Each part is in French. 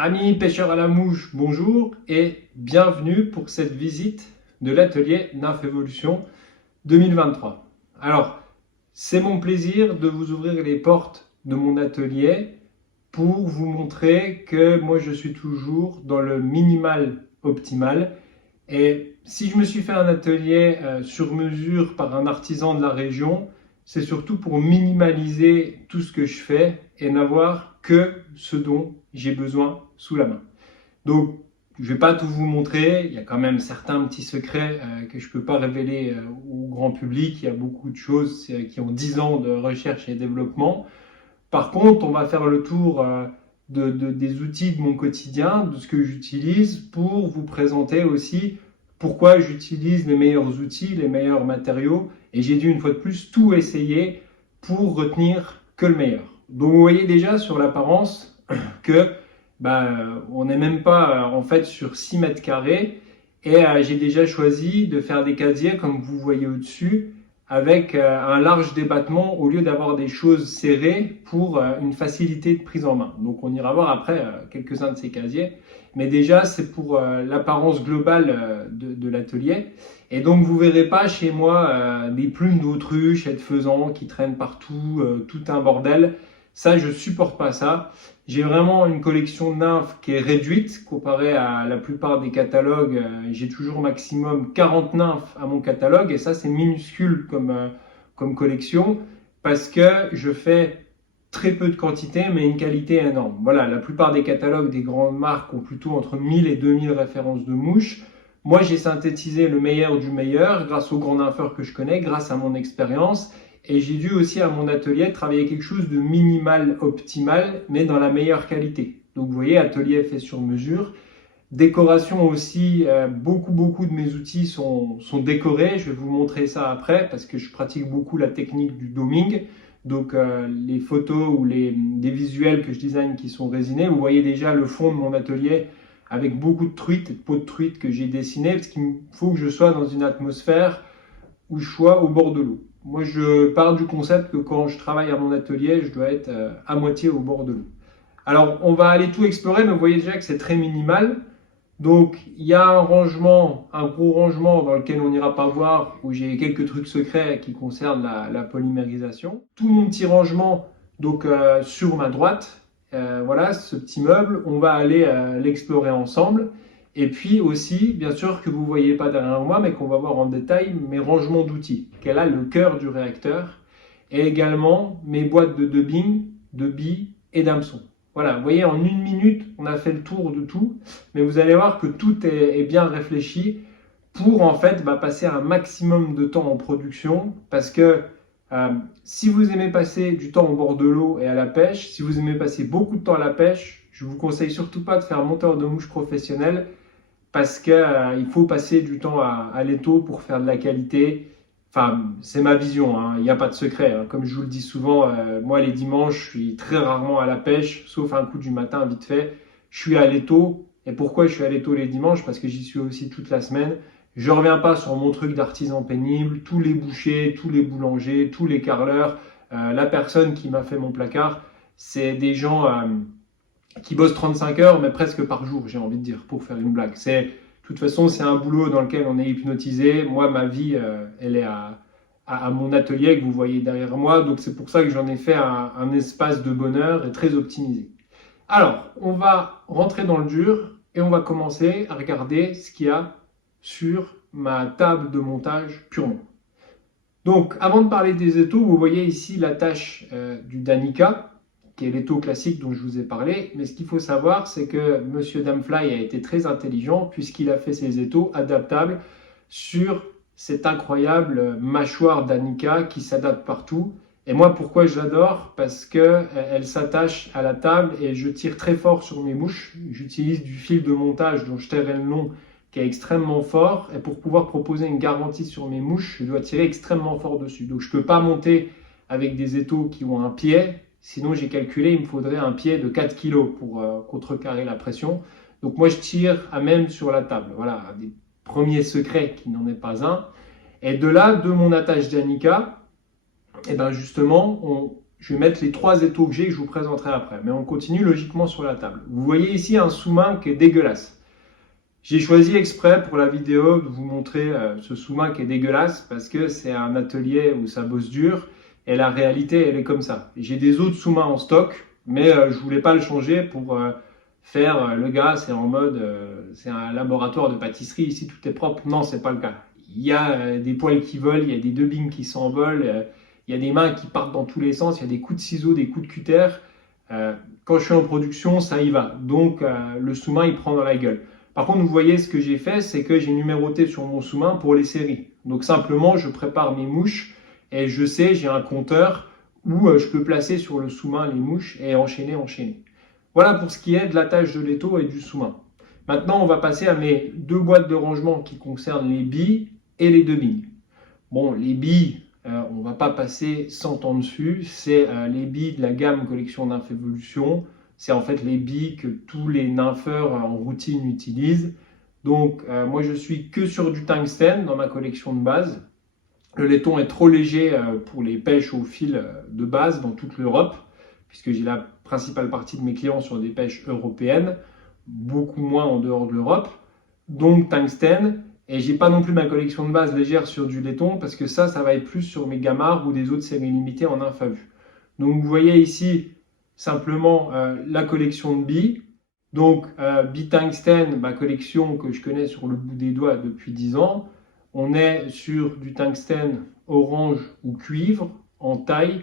Amis pêcheurs à la mouche, bonjour et bienvenue pour cette visite de l'atelier Nymph Evolution 2023. Alors, c'est mon plaisir de vous ouvrir les portes de mon atelier pour vous montrer que moi je suis toujours dans le minimal optimal. Et si je me suis fait un atelier sur mesure par un artisan de la région, c'est surtout pour minimaliser tout ce que je fais et n'avoir que ce dont j'ai besoin sous la main. Donc, je ne vais pas tout vous montrer, il y a quand même certains petits secrets que je ne peux pas révéler au grand public. Il y a beaucoup de choses qui ont 10 ans de recherche et développement. Par contre, on va faire le tour des outils de mon quotidien, de ce que j'utilise pour vous présenter aussi pourquoi j'utilise les meilleurs outils, les meilleurs matériaux. Et j'ai dû une fois de plus tout essayer pour retenir que le meilleur. Donc vous voyez déjà sur l'apparence que on n'est même pas en fait sur 6 mètres carrés. Et j'ai déjà choisi de faire des casiers comme vous voyez au-dessus, avec un large débattement au lieu d'avoir des choses serrées pour une facilité de prise en main. Donc on ira voir après quelques-uns de ces casiers. Mais déjà, c'est pour l'apparence globale de l'atelier. Et donc vous verrez pas chez moi des plumes d'autruche et de faisans qui traînent partout, tout un bordel. Ça, je supporte pas ça. J'ai vraiment une collection de nymphes qui est réduite comparée à la plupart des catalogues. J'ai toujours maximum 40 nymphes à mon catalogue et ça, c'est minuscule comme collection parce que je fais très peu de quantité mais une qualité énorme. Voilà, la plupart des catalogues des grandes marques ont plutôt entre 1000 et 2000 références de mouches. Moi, j'ai synthétisé le meilleur du meilleur grâce aux grands nympheurs que je connais, grâce à mon expérience. Et j'ai dû aussi à mon atelier travailler quelque chose de minimal optimal, mais dans la meilleure qualité. Donc vous voyez, atelier fait sur mesure. Décoration aussi, beaucoup de mes outils sont décorés. Je vais vous montrer ça après parce que je pratique beaucoup la technique du doming. Donc les photos ou des visuels que je design qui sont résinés, vous voyez déjà le fond de mon atelier avec beaucoup de truites et de peaux de truites que j'ai dessinées parce qu'il faut que je sois dans une atmosphère où je sois au bord de l'eau. Moi, je pars du concept que quand je travaille à mon atelier, je dois être à moitié au bord de l'eau. Alors, on va aller tout explorer, mais vous voyez déjà que c'est très minimal. Donc, il y a un rangement, un gros rangement dans lequel on n'ira pas voir, où j'ai quelques trucs secrets qui concernent la polymérisation. Tout mon petit rangement, donc sur ma droite, voilà, ce petit meuble, on va aller l'explorer ensemble. Et puis aussi, bien sûr, que vous ne voyez pas derrière moi, mais qu'on va voir en détail, mes rangements d'outils, qui est là le cœur du réacteur, et également mes boîtes de dubbing, de billes et d'hameçons. Voilà, vous voyez, en une minute, on a fait le tour de tout, mais vous allez voir que tout est bien réfléchi pour en fait passer un maximum de temps en production, parce que si vous aimez passer du temps au bord de l'eau et à la pêche, si vous aimez passer beaucoup de temps à la pêche, je vous conseille surtout pas de faire monteur de mouche professionnel, parce qu'il faut passer du temps à l'étau pour faire de la qualité. Enfin, c'est ma vision, hein. Il n'y a pas de secret, hein. Comme je vous le dis souvent, moi les dimanches, je suis très rarement à la pêche, sauf un coup du matin vite fait. Je suis à l'étau. Et pourquoi je suis à l'étau les dimanches? Parce que j'y suis aussi toute la semaine. Je ne reviens pas sur mon truc d'artisan pénible, tous les bouchers, tous les boulangers, tous les carreleurs. La personne qui m'a fait mon placard, c'est des gens qui bossent 35 heures, mais presque par jour, j'ai envie de dire, pour faire une blague. De toute façon, c'est un boulot dans lequel on est hypnotisé. Moi, ma vie, elle est à mon atelier que vous voyez derrière moi. Donc, c'est pour ça que j'en ai fait un espace de bonheur et très optimisé. Alors, on va rentrer dans le dur et on va commencer à regarder ce qu'il y a sur ma table de montage purement. Donc, avant de parler des étaux, vous voyez ici la tâche du Danica, qui est l'étau classique dont je vous ai parlé. Mais ce qu'il faut savoir, c'est que Monsieur Damfly a été très intelligent puisqu'il a fait ses étaux adaptables sur cette incroyable mâchoire Danica qui s'adapte partout. Et moi, pourquoi je l'adore? Parce qu'elle s'attache à la table et je tire très fort sur mes mouches. J'utilise du fil de montage dont je tairai le nom, qui est extrêmement fort. Et pour pouvoir proposer une garantie sur mes mouches, je dois tirer extrêmement fort dessus. Donc je ne peux pas monter avec des étaux qui ont un pied. Sinon, j'ai calculé, il me faudrait un pied de 4 kg pour contrecarrer la pression. Donc moi, je tire à même sur la table. Voilà, un des premiers secrets qui n'en est pas un. Et de là, de mon attache Danica, et ben justement, je vais mettre les 3 étaux que j'ai que je vous présenterai après. Mais on continue logiquement sur la table. Vous voyez ici un sous-main qui est dégueulasse. J'ai choisi exprès pour la vidéo de vous montrer ce sous-main qui est dégueulasse parce que c'est un atelier où ça bosse dur et la réalité elle est comme ça. J'ai des autres sous-mains en stock mais je voulais pas le changer pour faire le gars c'est en mode c'est un laboratoire de pâtisserie ici tout est propre. Non, c'est pas le cas. Il y a des poils qui volent, il y a des dubbings qui s'envolent, il y a des mains qui partent dans tous les sens, il y a des coups de ciseaux, des coups de cutter. Quand je suis en production, ça y va. Donc le sous-main il prend dans la gueule. Par contre, vous voyez ce que j'ai fait, c'est que j'ai numéroté sur mon sous-main pour les séries. Donc simplement, je prépare mes mouches et je sais, j'ai un compteur où je peux placer sur le sous-main les mouches et enchaîner. Voilà pour ce qui est de l'attache de l'étau et du sous-main. Maintenant, on va passer à mes 2 boîtes de rangement qui concernent les billes et les dubbings. Bon, les billes, on ne va pas passer 100 ans dessus. C'est les billes de la gamme collection Nymph Evolution. C'est en fait les billes que tous les nympheurs en routine utilisent. Donc moi je suis que sur du tungstène dans ma collection de base. Le laiton est trop léger pour les pêches au fil de base dans toute l'Europe, puisque j'ai la principale partie de mes clients sur des pêches européennes, beaucoup moins en dehors de l'Europe. Donc tungstène, et j'ai pas non plus ma collection de base légère sur du laiton, parce que ça va être plus sur mes gamards ou des autres séries limitées en nymphe à vue. Donc vous voyez ici, simplement la collection de billes. Donc billes tungstène, ma collection que je connais sur le bout des doigts depuis 10 ans. On est sur du tungstène orange ou cuivre en taille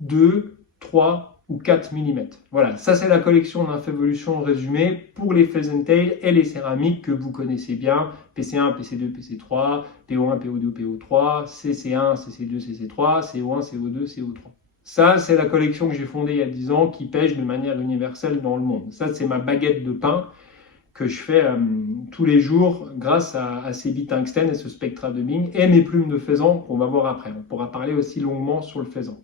2, 3 ou 4 mm. Voilà, ça c'est la collection Nymph Evolution résumée pour les Pheasant Tail et les céramiques que vous connaissez bien. PC1, PC2, PC3, PO1, PO2, PO3, CC1, CC2, CC3, CO1, CO2, CO3. Ça, c'est la collection que j'ai fondée il y a 10 ans qui pêche de manière universelle dans le monde. Ça, c'est ma baguette de pain que je fais tous les jours grâce à ces billes tungstène et ce Spectra dubbing et mes plumes de faisan qu'on va voir après. On pourra parler aussi longuement sur le faisan.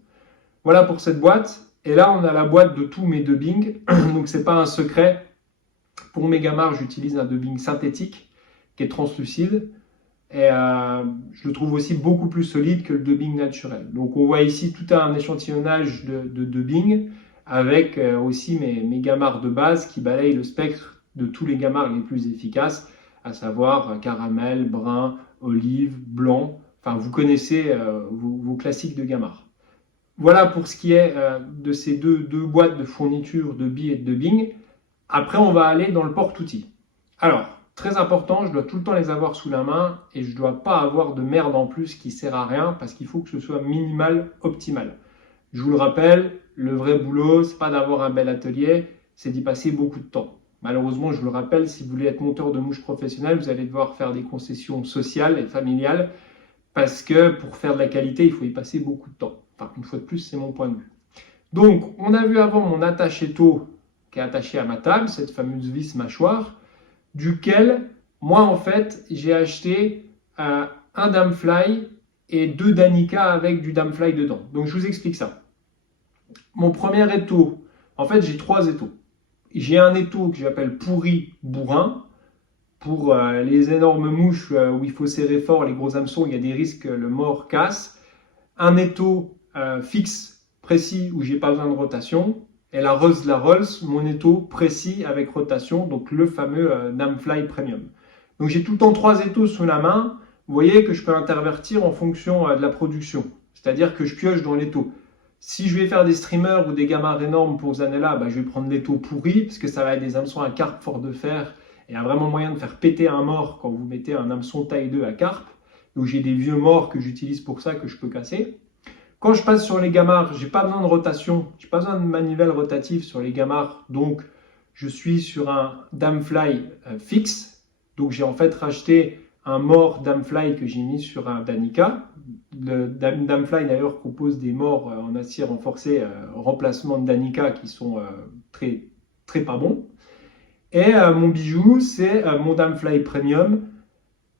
Voilà pour cette boîte. Et là, on a la boîte de tous mes dubbings. Donc, c'est pas un secret. Pour mes gamards, j'utilise un dubbing synthétique qui est translucide. Et je le trouve aussi beaucoup plus solide que le dubbing naturel. Donc on voit ici tout un échantillonnage de dubbing avec aussi mes gamards de base qui balayent le spectre de tous les gamards les plus efficaces, à savoir caramel, brun, olive, blanc. Enfin, vous connaissez vos classiques de gamards. Voilà pour ce qui est de ces deux boîtes de fourniture de billes et de dubbing. Après, on va aller dans le porte-outils. Alors, très important, je dois tout le temps les avoir sous la main et je ne dois pas avoir de merde en plus qui ne sert à rien parce qu'il faut que ce soit minimal, optimal. Je vous le rappelle, le vrai boulot, ce n'est pas d'avoir un bel atelier, c'est d'y passer beaucoup de temps. Malheureusement, je vous le rappelle, si vous voulez être monteur de mouches professionnel, vous allez devoir faire des concessions sociales et familiales parce que pour faire de la qualité, il faut y passer beaucoup de temps. Enfin, une fois de plus, c'est mon point de vue. Donc, on a vu avant mon attache étau qui est attaché à ma table, cette fameuse vis mâchoire, duquel, moi en fait, j'ai acheté un Damfly et 2 Danica avec du Damfly dedans. Donc je vous explique ça. Mon premier étau, en fait j'ai 3 étaux. J'ai un étau que j'appelle pourri bourrin, pour les énormes mouches où il faut serrer fort, les gros hameçons, il y a des risques que le mort casse. Un étau fixe, précis, où j'ai pas besoin de rotation. Et la Rose de la Rolls, mon étau précis avec rotation, donc le fameux Damfly Premium. Donc j'ai tout le temps 3 étaux sous la main. Vous voyez que je peux intervertir en fonction de la production. C'est-à-dire que je pioche dans l'étau. Si je vais faire des streamers ou des gamards énormes pour Zanella, je vais prendre l'étau pourri, parce que ça va être des hameçons à carpe fort de fer. Et il y a vraiment moyen de faire péter un mort quand vous mettez un hameçon taille 2 à carpe. Donc j'ai des vieux morts que j'utilise pour ça, que je peux casser. Quand je passe sur les gamards, je n'ai pas besoin de rotation, je n'ai pas besoin de manivelle rotative sur les gamards, donc je suis sur un Damfly fixe. Donc j'ai en fait racheté un mort Damfly que j'ai mis sur un Danica. Le Damfly d'ailleurs propose des morts en acier renforcé, remplacement de Danica qui sont très, très pas bons. Et mon bijou, c'est mon Damfly Premium,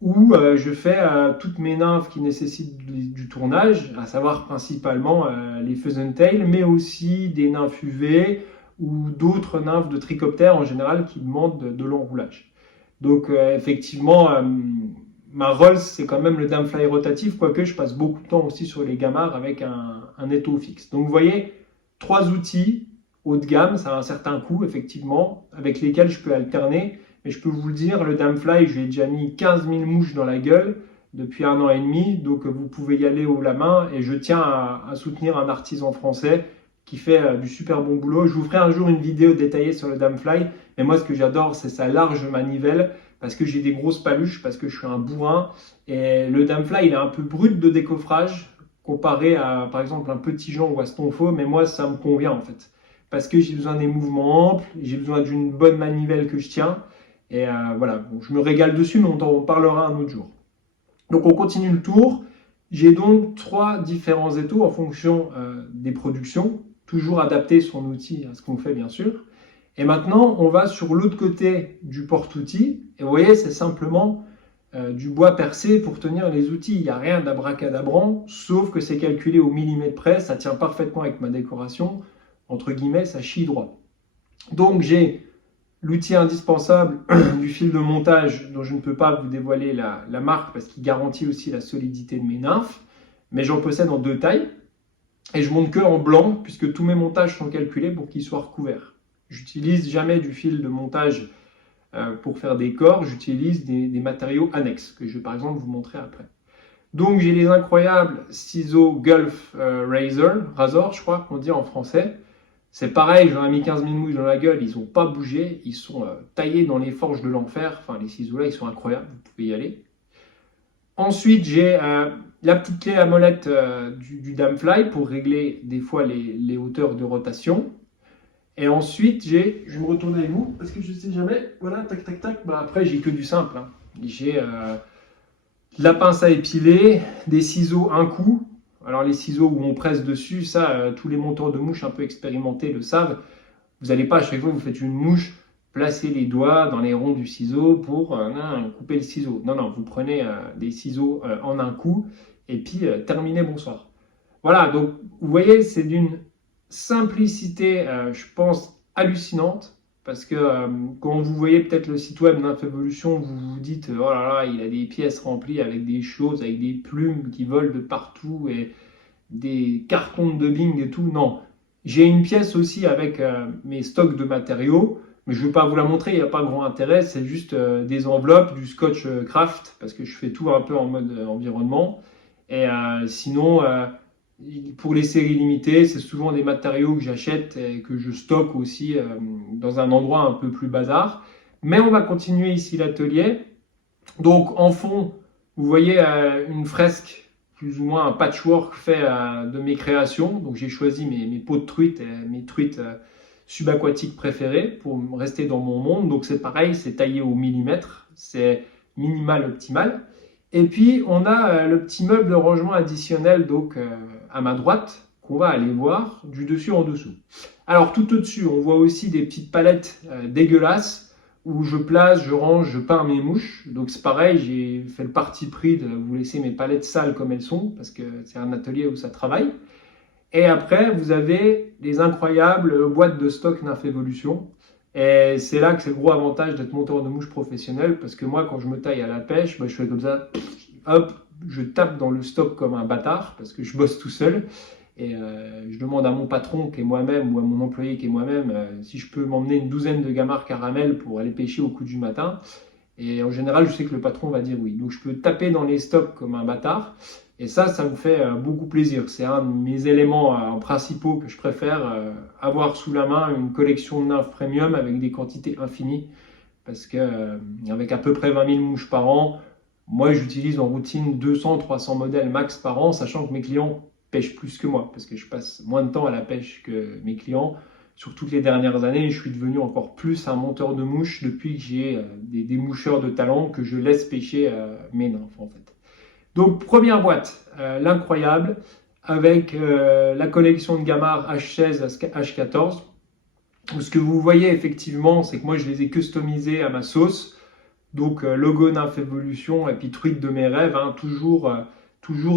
où je fais toutes mes nymphes qui nécessitent du tournage, à savoir principalement les Pheasant Tail, mais aussi des nymphes UV ou d'autres nymphes de trichoptères en général qui demandent de l'enroulage. Donc effectivement, ma Rolls, c'est quand même le Damfly rotatif, quoique je passe beaucoup de temps aussi sur les gamards avec un étau fixe. Donc vous voyez, 3 outils haut de gamme, ça a un certain coût effectivement, avec lesquels je peux alterner. Mais je peux vous le dire, le Damfly, je lui ai déjà mis 15 000 mouches dans la gueule depuis 1 an et demi, donc vous pouvez y aller haut la main. Et je tiens à soutenir un artisan français qui fait du super bon boulot. Je vous ferai un jour une vidéo détaillée sur le Damfly, mais moi ce que j'adore c'est sa large manivelle, parce que j'ai des grosses paluches, parce que je suis un bourrin. Et le Damfly il est un peu brut de décoffrage, comparé à par exemple un Petit Jean ou à Stonefo, mais moi ça me convient en fait. Parce que j'ai besoin des mouvements amples, j'ai besoin d'une bonne manivelle que je tiens. Et voilà, bon, je me régale dessus, mais on en parlera un autre jour. Donc on continue le tour. J'ai donc 3 différents étaux en fonction des productions, toujours adapter son outil à ce qu'on fait bien sûr. Et maintenant, on va sur l'autre côté du porte-outils. Et vous voyez, c'est simplement du bois percé pour tenir les outils. Il n'y a rien d'abracadabrant, sauf que c'est calculé au millimètre près. Ça tient parfaitement avec ma décoration. Entre guillemets, ça chie droit. Donc j'ai l'outil indispensable du fil de montage dont je ne peux pas vous dévoiler la marque parce qu'il garantit aussi la solidité de mes nymphes, mais j'en possède en 2 tailles et je monte que en blanc puisque tous mes montages sont calculés pour qu'ils soient recouverts. J'utilise jamais du fil de montage pour faire des corps, j'utilise des matériaux annexes que je vais par exemple vous montrer après. Donc j'ai les incroyables ciseaux Gulf Razor, je crois qu'on dit en français. C'est pareil, j'en ai mis 15 000 mouches dans la gueule, ils n'ont pas bougé, ils sont taillés dans les forges de l'enfer. Enfin, les ciseaux là, ils sont incroyables, vous pouvez y aller. Ensuite, j'ai la petite clé à molette du Damfly pour régler des fois les hauteurs de rotation. Et ensuite, je vais me retourner avec vous parce que je ne sais jamais. Voilà, tac, tac, tac. Bah, après, j'ai que du simple. Hein. J'ai la pince à épiler, des ciseaux un coup. Alors les ciseaux où on presse dessus, ça, tous les monteurs de mouches un peu expérimentés le savent. Vous n'allez pas à chaque fois que vous faites une mouche, placer les doigts dans les ronds du ciseau pour couper le ciseau. Non, non, vous prenez des ciseaux en un coup et puis terminez, bonsoir. Voilà, donc vous voyez, c'est d'une simplicité, je pense, hallucinante. Parce que quand vous voyez peut-être le site web Nymph Evolution, vous vous dites oh là là, il a des pièces remplies avec des choses, avec des plumes qui volent de partout et des cartons de dubbing et tout. Non, j'ai une pièce aussi avec mes stocks de matériaux, mais je ne vais pas vous la montrer, il n'y a pas grand intérêt. C'est juste des enveloppes, du scotch craft, parce que je fais tout un peu en mode environnement. Et sinon, pour les séries limitées, c'est souvent des matériaux que j'achète et que je stocke aussi dans un endroit un peu plus bazar. Mais on va continuer ici l'atelier. Donc en fond, vous voyez une fresque, plus ou moins un patchwork fait de mes créations. Donc j'ai choisi mes peaux de truite, mes truites subaquatiques préférées pour rester dans mon monde. Donc c'est pareil, c'est taillé au millimètre, c'est minimal optimal. Et puis on a le petit meuble de rangement additionnel donc à ma droite qu'on va aller voir du dessus en dessous. Alors tout au-dessus, on voit aussi des petites palettes dégueulasses où je place, je range, je peins mes mouches. Donc c'est pareil, j'ai fait le parti pris de vous laisser mes palettes sales comme elles sont parce que c'est un atelier où ça travaille. Et après, vous avez les incroyables boîtes de stock Nymph Evolution. Et c'est là que c'est le gros avantage d'être monteur de mouches professionnel parce que moi, quand je me taille à la pêche, je fais comme ça, hop, je tape dans le stock comme un bâtard parce que je bosse tout seul. Et je demande à mon patron qui est moi-même ou à mon employé qui est moi-même si je peux m'emmener une douzaine de gamards caramel pour aller pêcher au coup du matin. Et en général, je sais que le patron va dire oui. Donc je peux taper dans les stocks comme un bâtard. Et ça me fait beaucoup plaisir. C'est un de mes éléments principaux que je préfère, avoir sous la main une collection de nymphes premium avec des quantités infinies. Parce qu'avec à peu près 20 000 mouches par an, moi j'utilise en routine 200-300 modèles max par an, sachant que mes clients pêchent plus que moi. Parce que je passe moins de temps à la pêche que mes clients. Sur toutes les dernières années, je suis devenu encore plus un monteur de mouches depuis que j'ai des moucheurs de talent que je laisse pêcher mes nymphes en fait. Donc première boîte, l'incroyable, avec la collection de gamards H16 à H14. Ce que vous voyez effectivement, c'est que moi je les ai customisés à ma sauce. Donc logo Nymph Evolution et puis truite de mes rêves, hein, toujours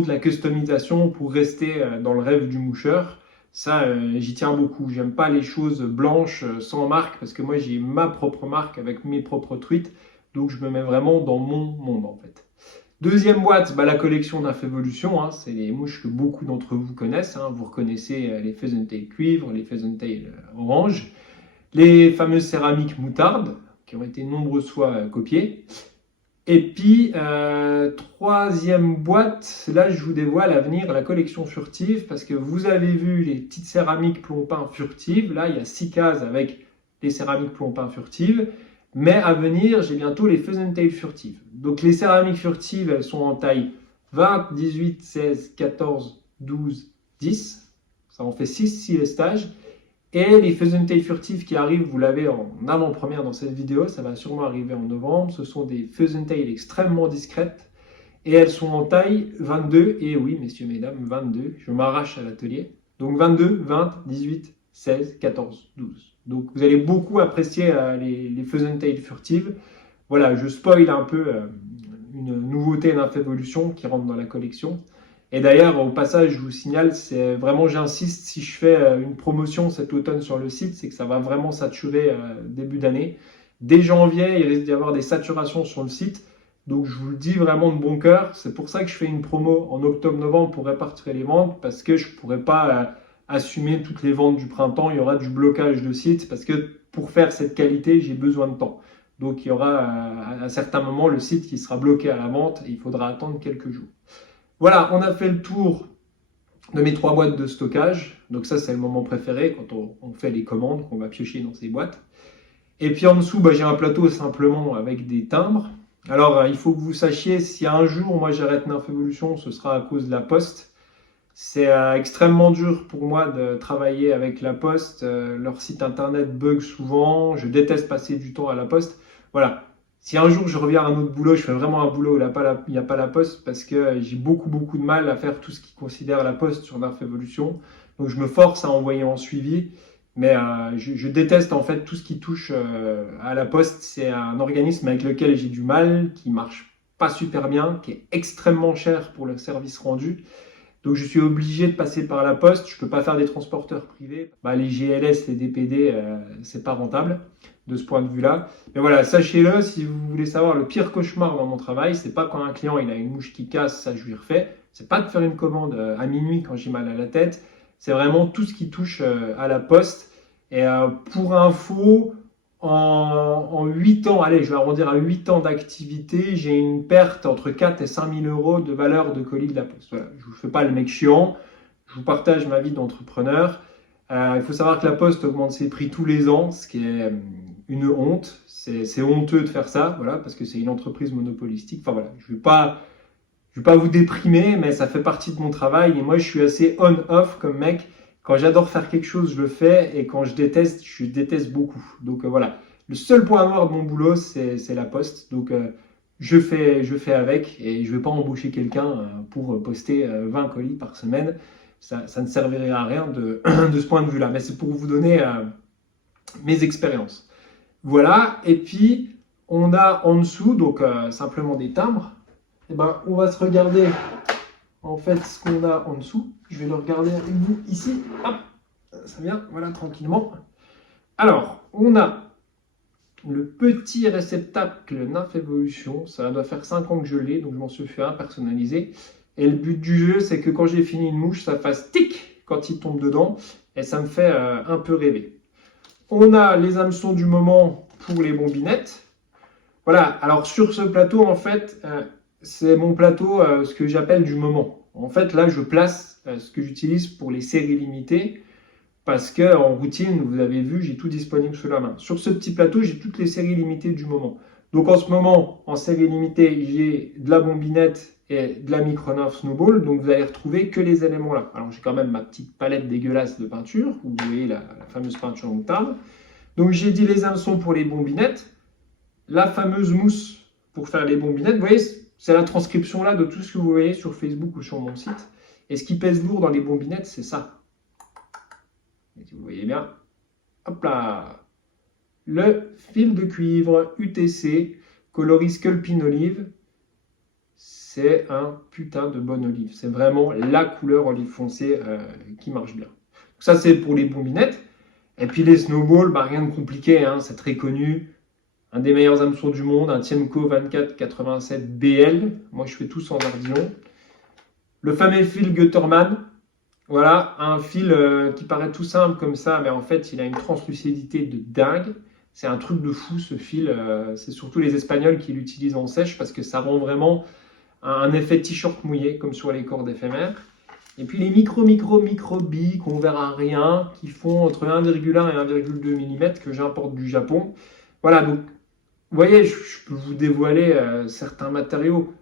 de la customisation pour rester dans le rêve du moucheur. Ça, j'y tiens beaucoup. J'aime pas les choses blanches sans marque parce que moi j'ai ma propre marque avec mes propres truites. Donc je me mets vraiment dans mon monde en fait. Deuxième boîte, la collection Nymphévolution, hein, c'est les mouches que beaucoup d'entre vous connaissent. Hein. Vous reconnaissez les Pheasant-tail cuivre, les Pheasant-tail orange, les fameuses céramiques moutarde, qui ont été nombreuses fois copiées. Et puis, troisième boîte, là je vous dévoile à venir la collection furtive, parce que vous avez vu les petites céramiques plomb-peint furtives. Là, il y a 6 cases avec les céramiques plomb-peint furtives. Mais à venir, j'ai bientôt les Pheasant-tail furtives. Donc les céramiques furtives, elles sont en taille 20, 18, 16, 14, 12, 10. Ça en fait 6 si les stages. Et les Pheasant-tail furtives qui arrivent, vous l'avez en avant-première dans cette vidéo, ça va sûrement arriver en novembre. Ce sont des Pheasant-tail extrêmement discrètes. Et elles sont en taille 22. Et oui, messieurs, mesdames, 22. Je m'arrache à l'atelier. Donc 22, 20, 18, 16, 14, 12. Donc vous allez beaucoup apprécier les Pheasant-tail furtives. Voilà, je spoil un peu une nouveauté Nymphévolution qui rentre dans la collection. Et d'ailleurs, au passage, je vous signale, c'est vraiment, j'insiste, si je fais une promotion cet automne sur le site, c'est que ça va vraiment saturer début d'année. Dès janvier, il risque d'y avoir des saturations sur le site. Donc je vous le dis vraiment de bon cœur. C'est pour ça que je fais une promo en octobre-novembre pour répartir les ventes, parce que je ne pourrais pas assumer toutes les ventes du printemps. Il y aura du blocage de site, parce que pour faire cette qualité, j'ai besoin de temps. Donc il y aura à un certain moment le site qui sera bloqué à la vente et il faudra attendre quelques jours. Voilà, on a fait le tour de mes 3 boîtes de stockage. Donc ça, c'est le moment préféré quand on fait les commandes, qu'on va piocher dans ces boîtes. Et puis en dessous, j'ai un plateau simplement avec des timbres. Alors, il faut que vous sachiez, si un jour, moi, j'arrête Nymphévolution, ce sera à cause de la poste. C'est extrêmement dur pour moi de travailler avec la poste. Leur site internet bug souvent. Je déteste passer du temps à la poste. Voilà. Si un jour je reviens à un autre boulot, je fais vraiment un boulot où il n'y a pas la poste, parce que j'ai beaucoup de mal à faire tout ce qui considère la poste sur Nymphévolution. Donc je me force à envoyer en suivi. Mais je déteste en fait tout ce qui touche à la poste. C'est un organisme avec lequel j'ai du mal, qui marche pas super bien, qui est extrêmement cher pour le service rendu. Donc je suis obligé de passer par la poste. Je peux pas faire des transporteurs privés. Les GLS, les DPD, c'est pas rentable de ce point de vue-là. Mais voilà, sachez-le, si vous voulez savoir le pire cauchemar dans mon travail, c'est pas quand un client il a une mouche qui casse, ça je lui refais. C'est pas de faire une commande à minuit quand j'ai mal à la tête. C'est vraiment tout ce qui touche à la poste. Et pour info, en 8 ans, allez, je vais arrondir à 8 ans d'activité, j'ai une perte entre 4 et 5 000 euros de valeur de colis de la poste. Voilà, je ne vous fais pas le mec chiant, je vous partage ma vie d'entrepreneur. Il faut savoir que la poste augmente ses prix tous les ans, ce qui est une honte. C'est honteux de faire ça, voilà, parce que c'est une entreprise monopolistique. Enfin voilà, je ne vais pas vous déprimer, mais ça fait partie de mon travail. Et moi, je suis assez on-off comme mec. Quand j'adore faire quelque chose, je le fais. Et quand je déteste beaucoup. Donc voilà. Le seul point noir de mon boulot, c'est la poste. Donc je fais avec. Et je ne vais pas embaucher quelqu'un pour poster 20 colis par semaine. Ça ne servirait à rien de ce point de vue-là. Mais c'est pour vous donner mes expériences. Voilà. Et puis, on a en dessous, donc simplement des timbres. On va se regarder en fait ce qu'on a en dessous. Je vais le regarder avec vous ici. Hop, ça vient, voilà, tranquillement. Alors, on a le petit réceptacle Nymphévolution. Ça doit faire 5 ans que je l'ai, donc je m'en suis fait un personnalisé. Et le but du jeu, c'est que quand j'ai fini une mouche, ça fasse tic quand il tombe dedans. Et ça me fait un peu rêver. On a les hameçons du moment pour les bombinettes. Voilà, alors sur ce plateau, en fait, c'est mon plateau, ce que j'appelle du moment. En fait, là, je place ce que j'utilise pour les séries limitées, parce qu'en routine, vous avez vu, j'ai tout disponible sous la main. Sur ce petit plateau, j'ai toutes les séries limitées du moment. Donc en ce moment, en série limitée, j'ai de la bombinette et de la Micro-Nymph Snowball, donc vous allez retrouver que les éléments là. Alors j'ai quand même ma petite palette dégueulasse de peinture, où vous voyez la fameuse peinture moutarde. Donc j'ai dit les hameçons pour les bombinettes, la fameuse mousse pour faire les bombinettes. Vous voyez, c'est la transcription là de tout ce que vous voyez sur Facebook ou sur mon site. Et ce qui pèse lourd dans les bombinettes, c'est ça. Et si vous voyez bien, hop là, le fil de cuivre UTC coloris Sculpin Olive. C'est un putain de bonne olive. C'est vraiment la couleur olive foncée qui marche bien. Donc ça, c'est pour les bombinettes. Et puis les snowballs, rien de compliqué, hein, c'est très connu. un des meilleurs hameçons du monde, un Tiemco 2487 BL. Moi, je fais tout sans ardillon. Le fameux fil Guttermann. Voilà, un fil qui paraît tout simple comme ça, mais en fait, il a une translucidité de dingue. C'est un truc de fou, ce fil. C'est surtout les Espagnols qui l'utilisent en sèche parce que ça rend vraiment un effet t-shirt mouillé, comme sur les cordes éphémères. Et puis les micro billes qu'on verra rien, qui font entre 1,1 et 1,2 mm que j'importe du Japon. Voilà, donc vous voyez, je peux vous dévoiler certains matériaux.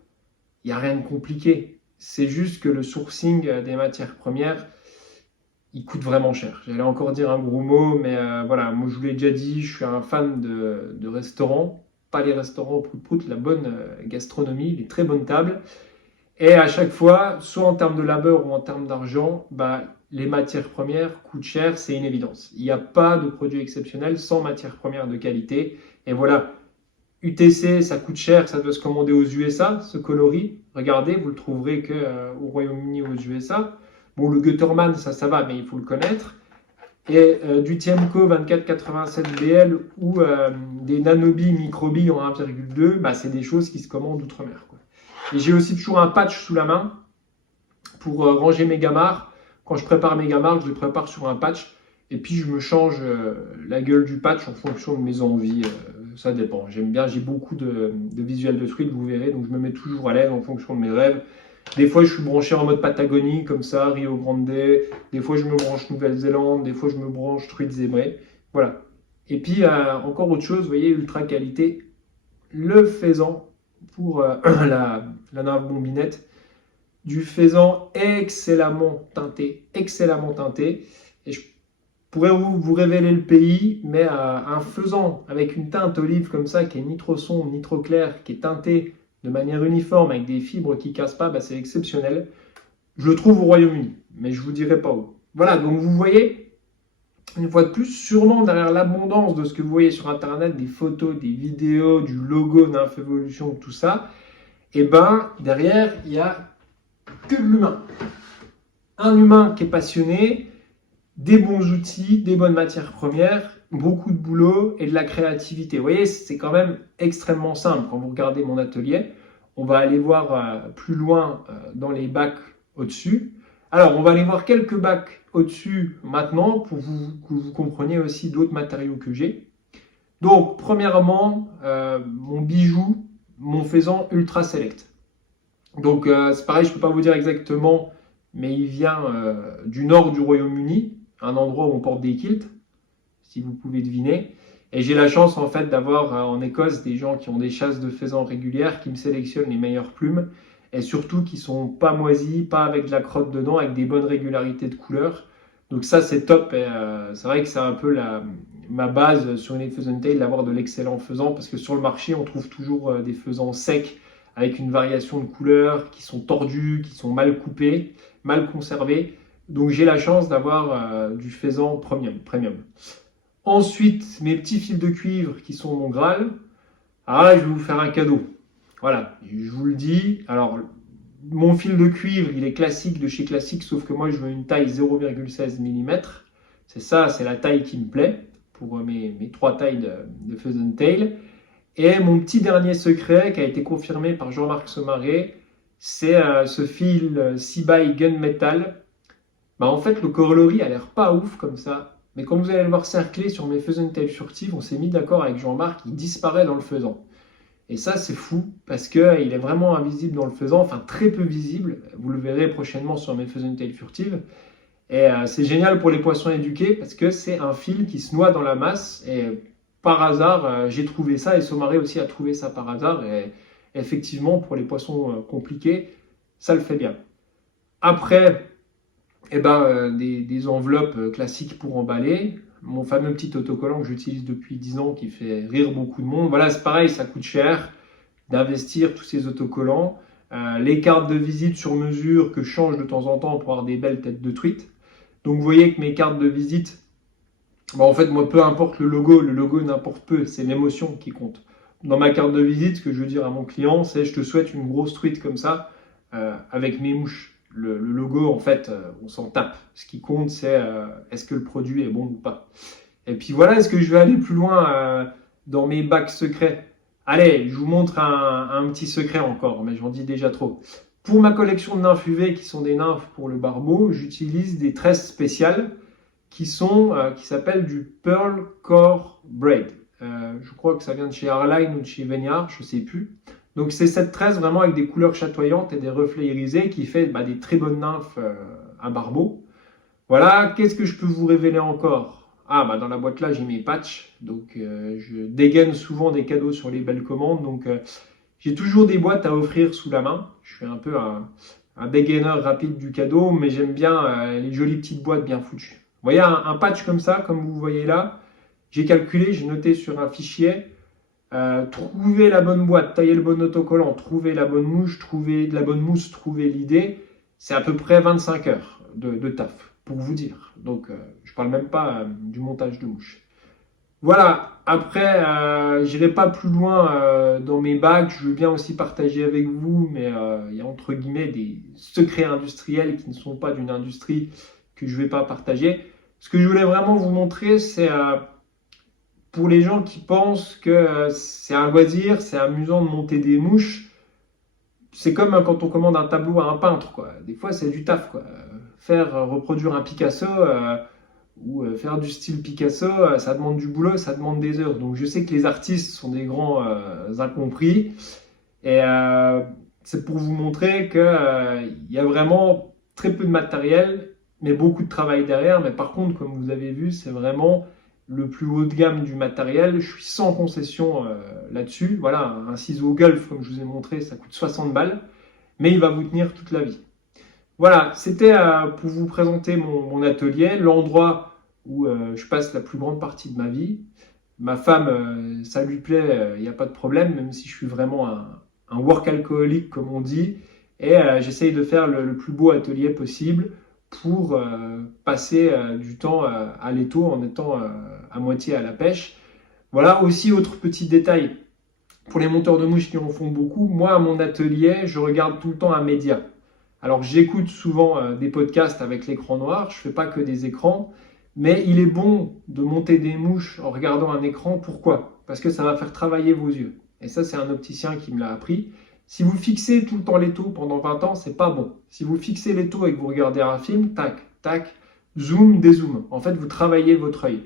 Il n'y a rien de compliqué. C'est juste que le sourcing des matières premières, il coûte vraiment cher. J'allais encore dire un gros mot, mais voilà, moi je vous l'ai déjà dit, je suis un fan de restaurants. Pas les restaurants prout-prout, la bonne gastronomie, les très bonnes tables. Et à chaque fois, soit en termes de labeur ou en termes d'argent, bah, les matières premières coûtent cher, c'est une évidence. Il n'y a pas de produit exceptionnel sans matières premières de qualité. Et voilà, UTC, ça coûte cher, ça doit se commander aux USA, ce coloris. Regardez, vous le trouverez qu'au Royaume-Uni ou aux USA. Bon, le Guttermann, ça va, mais il faut le connaître. Et du Tiemco 2487BL ou des nanobilles, microbilles en 1,2, bah, c'est des choses qui se commandent d'outre-mer. Et j'ai aussi toujours un patch sous la main pour ranger mes gamarres. Quand je prépare mes gamarres, je les prépare sur un patch. Et puis je me change la gueule du patch en fonction de mes envies. Ça dépend. J'aime bien, j'ai beaucoup de visuels de trucs, vous verrez. Donc je me mets toujours à l'aise en fonction de mes rêves. Des fois, je suis branché en mode Patagonie, comme ça, Rio Grande. Des fois, je me branche Nouvelle-Zélande. Des fois, je me branche truites zébrées. Voilà. Et puis, encore autre chose, vous voyez, ultra qualité, le faisan pour la nave bombinette. Du faisan excellemment teinté. Et je pourrais vous révéler le pays, mais un faisan avec une teinte olive comme ça, qui est ni trop sombre, ni trop clair, qui est teinté de manière uniforme, avec des fibres qui ne cassent pas, bah, c'est exceptionnel. Je le trouve au Royaume-Uni, mais je ne vous dirai pas où. Voilà, donc vous voyez, une fois de plus, sûrement derrière l'abondance de ce que vous voyez sur Internet, des photos, des vidéos, du logo Nymphe Evolution, tout ça, et ben derrière, il n'y a que de l'humain. Un humain qui est passionné, des bons outils, des bonnes matières premières, beaucoup de boulot et de la créativité. Vous voyez, c'est quand même extrêmement simple. Quand vous regardez mon atelier, on va aller voir plus loin dans les bacs au-dessus. Alors, on va aller voir quelques bacs au-dessus maintenant pour que vous compreniez aussi d'autres matériaux que j'ai. Donc, premièrement, mon bijou, mon faisan Ultra Select. Donc, c'est pareil, je ne peux pas vous dire exactement, mais il vient du nord du Royaume-Uni, un endroit où on porte des kilts, si vous pouvez deviner. Et j'ai la chance en fait d'avoir en Écosse des gens qui ont des chasses de faisans régulières, qui me sélectionnent les meilleures plumes, et surtout qui sont pas moisies, pas avec de la crotte dedans, avec des bonnes régularités de couleurs. Donc ça c'est top, et c'est vrai que c'est un peu ma base sur une Pheasant Tail, d'avoir de l'excellent faisan, parce que sur le marché on trouve toujours des faisans secs, avec une variation de couleurs, qui sont tordus, qui sont mal coupés, mal conservés. Donc j'ai la chance d'avoir du faisan premium. Ensuite, mes petits fils de cuivre qui sont mon Graal. Alors là, je vais vous faire un cadeau. Voilà, je vous le dis. Alors, mon fil de cuivre, il est classique de chez Classique, sauf que moi, je veux une taille 0,16 mm. C'est ça, c'est la taille qui me plaît pour mes 3 tailles de Pheasant Tail. Et mon petit dernier secret qui a été confirmé par Jean-Marc Sommaré, c'est ce fil Seabuy Gunmetal. Bah, en fait, le coloris a l'air pas ouf comme ça. Mais quand vous allez le voir cerclé sur mes Pheasant Tail furtives, on s'est mis d'accord avec Jean-Marc, il disparaît dans le faisan. Et ça, c'est fou, parce qu'il est vraiment invisible dans le faisan, enfin très peu visible. Vous le verrez prochainement sur mes Pheasant Tail furtives. Et c'est génial pour les poissons éduqués, parce que c'est un fil qui se noie dans la masse. Et par hasard, j'ai trouvé ça, et Sommaré aussi a trouvé ça par hasard. Et effectivement, pour les poissons compliqués, ça le fait bien. Après, des enveloppes classiques pour emballer. Mon fameux petit autocollant que j'utilise depuis 10 ans qui fait rire beaucoup de monde. Voilà, c'est pareil, ça coûte cher d'investir tous ces autocollants. Les cartes de visite sur mesure que je change de temps en temps pour avoir des belles têtes de truite. Donc vous voyez que mes cartes de visite, en fait, moi, peu importe le logo n'importe peu, c'est l'émotion qui compte. Dans ma carte de visite, ce que je veux dire à mon client, c'est je te souhaite une grosse truite comme ça, avec mes mouches. Le logo, en fait, on s'en tape. Ce qui compte, c'est est-ce que le produit est bon ou pas. Et puis voilà, est-ce que je vais aller plus loin dans mes bacs secrets. Allez, je vous montre un petit secret encore, mais j'en dis déjà trop. Pour ma collection de nymphes UV, qui sont des nymphes pour le barbeau, j'utilise des tresses spéciales qui s'appellent du Pearl Core Braid. Je crois que ça vient de chez Arline ou de chez Veniard, je ne sais plus. Donc c'est cette tresse vraiment avec des couleurs chatoyantes et des reflets irisés qui fait des très bonnes nymphes à barbeau. Voilà, qu'est-ce que je peux vous révéler encore? Dans la boîte là, j'ai mes patchs. Donc je dégaine souvent des cadeaux sur les belles commandes. Donc j'ai toujours des boîtes à offrir sous la main. Je suis un peu un dégaineur rapide du cadeau, mais j'aime bien les jolies petites boîtes bien foutues. Vous voyez un patch comme ça, comme vous voyez là, j'ai calculé, j'ai noté sur un fichier. Trouver la bonne boîte, tailler le bon autocollant, trouver la bonne mouche, trouver de la bonne mousse, trouver l'idée, c'est à peu près 25 heures de taf, pour vous dire. Donc, je parle même pas du montage de mouche. Voilà, après, j'irai pas plus loin dans mes bacs, je veux bien aussi partager avec vous, mais il y a entre guillemets des secrets industriels qui ne sont pas d'une industrie que je vais pas partager. Ce que je voulais vraiment vous montrer, c'est pour les gens qui pensent que c'est un loisir, c'est amusant de monter des mouches, c'est comme quand on commande un tableau à un peintre, quoi. Des fois, c'est du taf, quoi. Faire reproduire un Picasso ou faire du style Picasso, ça demande du boulot, ça demande des heures. Donc, je sais que les artistes sont des grands incompris. Et c'est pour vous montrer qu'il y a vraiment très peu de matériel, mais beaucoup de travail derrière. Mais par contre, comme vous avez vu, c'est vraiment le plus haut de gamme du matériel. Je suis sans concession là-dessus. Voilà, un ciseau Golf, comme je vous ai montré, ça coûte 60 balles, mais il va vous tenir toute la vie. Voilà, c'était pour vous présenter mon atelier, l'endroit où je passe la plus grande partie de ma vie. Ma femme, ça lui plaît, il n'y a pas de problème, même si je suis vraiment un work-alcoolique, comme on dit. Et j'essaye de faire le plus beau atelier possible pour passer du temps à l'étau en étant à moitié à la pêche. Voilà, aussi autre petit détail, pour les monteurs de mouches qui en font beaucoup, moi à mon atelier, je regarde tout le temps un média. Alors j'écoute souvent des podcasts avec l'écran noir, je ne fais pas que des écrans, mais il est bon de monter des mouches en regardant un écran. Pourquoi? Parce que ça va faire travailler vos yeux. Et ça, c'est un opticien qui me l'a appris. Si vous fixez tout le temps l'étau pendant 20 ans, c'est pas bon. Si vous fixez l'étau et que vous regardez un film, tac, tac, zoom, dézoom. En fait, vous travaillez votre œil.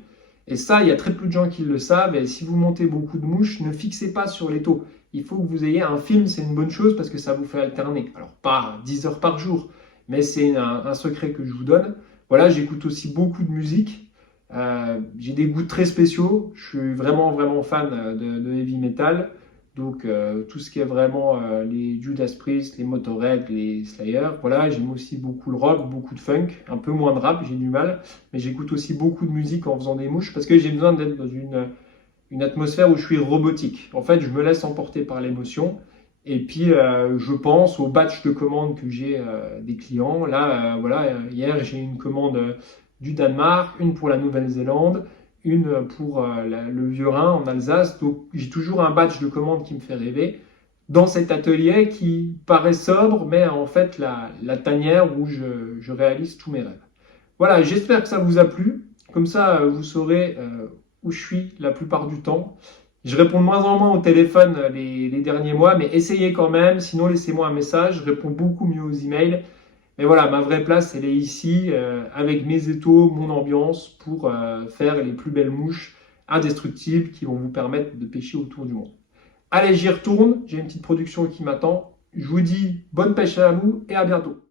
Et ça, il y a très peu de gens qui le savent. Et si vous montez beaucoup de mouches, ne fixez pas sur l'étau. Il faut que vous ayez un film, c'est une bonne chose parce que ça vous fait alterner. Alors, pas 10 heures par jour, mais c'est un secret que je vous donne. Voilà, j'écoute aussi beaucoup de musique. J'ai des goûts très spéciaux. Je suis vraiment, vraiment fan de heavy metal. Donc, tout ce qui est vraiment les Judas Priest, les Motörhead, les Slayer. Voilà, j'aime aussi beaucoup le rock, beaucoup de funk, un peu moins de rap, j'ai du mal. Mais j'écoute aussi beaucoup de musique en faisant des mouches parce que j'ai besoin d'être dans une atmosphère où je suis robotique. En fait, je me laisse emporter par l'émotion. Et puis, je pense aux batchs de commandes que j'ai des clients. Là, voilà, hier, j'ai une commande du Danemark, une pour la Nouvelle-Zélande, une pour le Vieux-Rhin en Alsace. Donc, j'ai toujours un batch de commandes qui me fait rêver dans cet atelier qui paraît sobre, mais en fait, la tanière où je réalise tous mes rêves. Voilà, j'espère que ça vous a plu. Comme ça, vous saurez où je suis la plupart du temps. Je réponds de moins en moins au téléphone les derniers mois, mais essayez quand même. Sinon, laissez-moi un message. Je réponds beaucoup mieux aux emails. Mais voilà, ma vraie place, elle est ici, avec mes étaux, mon ambiance, pour faire les plus belles mouches indestructibles qui vont vous permettre de pêcher autour du monde. Allez, j'y retourne. J'ai une petite production qui m'attend. Je vous dis bonne pêche à vous et à bientôt.